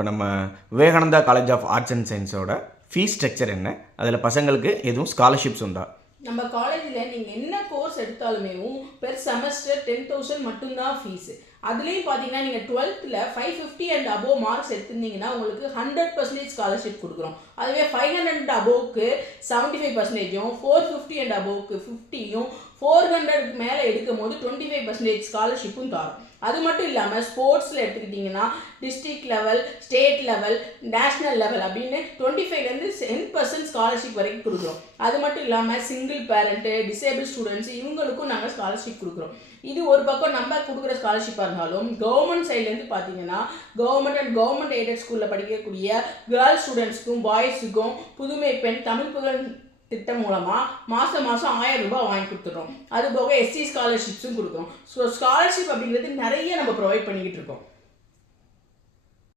இப்போ நம்ம Vivekananda college of arts and சயின்ஸோட ஃபீஸ் ஸ்ட்ரக்சர் என்ன, அதில் பசங்களுக்கு எதுவும் ஸ்காலர்ஷிப்ஸ் உண்டா? நம்ம காலேஜில் நீங்கள் என்ன கோர்ஸ் எடுத்தாலுமே பெர் செமஸ்டர் 10,000 மட்டும்தான் ஃபீஸு. அதுலேயும் பார்த்தீங்கன்னா நீங்கள் 12th 550 அண்ட் அபோவ் மார்க்ஸ் எடுத்திருந்தீங்கன்னா உங்களுக்கு 100% ஸ்காலர்ஷிப் கொடுக்குறோம். அதுவே 500 அண்ட் அபோவ்க்கு 75%, 450 அண்ட் அபோவ்க்கு 50யும், 400க்கு மேலே எடுக்கும் போது 25% ஸ்காலர்ஷிப்பும் தரும். அது மட்டும் இல்லாமல் ஸ்போர்ட்ஸில் எடுத்துக்கிட்டிங்கன்னா district level, state level, national level அப்படின்னு 25லேருந்து 10% ஸ்காலர்ஷிப் வரைக்கும் கொடுக்குறோம். அது மட்டும் இல்லாமல் சிங்கிள் பேரண்ட்டு, டிசேபிள் ஸ்டூடெண்ட்ஸ் இவங்களுக்கும் நாங்கள் ஸ்காலர்ஷிப் கொடுக்குறோம். இது ஒரு பக்கம் நம்ம கொடுக்குற ஸ்காலர்ஷிப்பாக இருந்தாலும் கவர்மெண்ட் சைட்லேருந்து பார்த்தீங்கன்னா கவர்மெண்ட் அண்ட் கவர்மெண்ட் எய்டட் ஸ்கூலில் படிக்கக்கூடிய கேர்ள்ஸ் ஸ்டூடெண்ட்ஸ்க்கும் பாய்ஸுக்கும் புதுமை பெண் தமிழ் புகழ் திட்டம் மூலமாக மாதம் 1000 ரூபாய் வாங்கி கொடுத்துட்றோம். அது போக எஸ்சி ஸ்காலர்ஷிப்ஸும் கொடுக்குறோம். ஸோ ஸ்காலர்ஷிப் அப்படிங்கிறது நிறைய நம்ம ப்ரொவைட் பண்ணிக்கிட்டு இருக்கோம்.